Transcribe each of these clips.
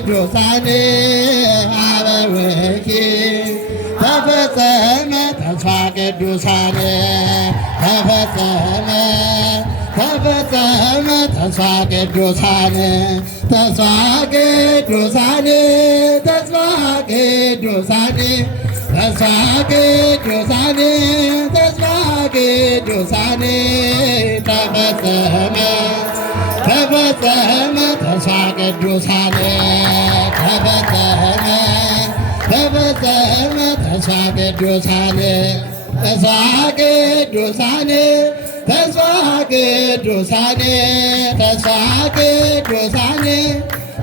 ቅዱሳን አበዊኪ ተፈጸመ ተስፋ ቅዱሳን ተፈጸመ ተፈጸመ ተስፋ ቅዱሳን ተስፋ ቅዱሳን ተስፋ ቅዱሳን ተስፋ ቅዱሳን ተስፋ ቅዱሳን ተፈጸመ ተፈጸመ ተስፋ ቅዱሳን ተፈጸመ ተፈጸመ ተስፋ ቅዱሳን ተስፋ ቅዱሳን ተስፋ ቅዱሳን ተስፋ ቅዱሳን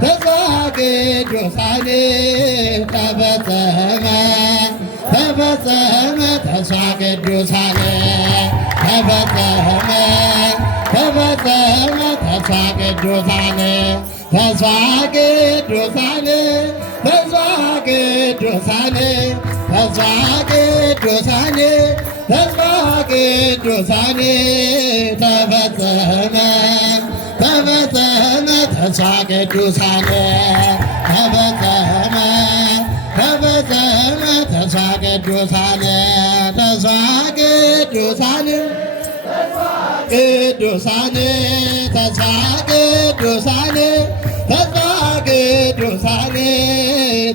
ተስፋ ቅዱሳን ተፈጸመ ተፈጸመ ተስፋ ቅዱሳን ተፈጸመ ተፈጸመ ተስፋ ቅዱሳን ተስፋ ቅዱሳን ተስፋ ቅዱሳን ተስፋ ቅዱሳን ተስፋ ቅዱሳን ተፈጸመ ተፈጸመ ተስፋ ቅዱሳን ተፈጸመ ተፈጸመ ተስፋ ቅዱሳን ተስፋ ቅዱሳን ቅዱሳን ተስፋ ቅዱሳን ተስፋ ቅዱሳን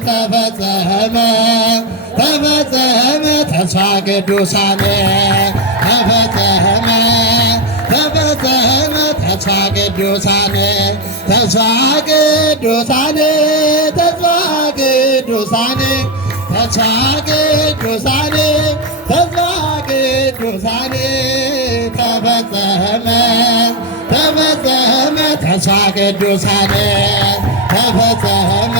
ተፈጸመ ተፈጸመ ተስፋ ቅዱሳን ተፈጸመ ተፈጸመ ተስፋ ቅዱሳን ተስፋ ቅዱሳን ተስፋ ቅዱሳን ተስፋ ቅዱሳን ተስፋ ቅዱሳን ተፈጸመ ተፈጸመ ተስፋ ቅዱሳን ተፈጸመ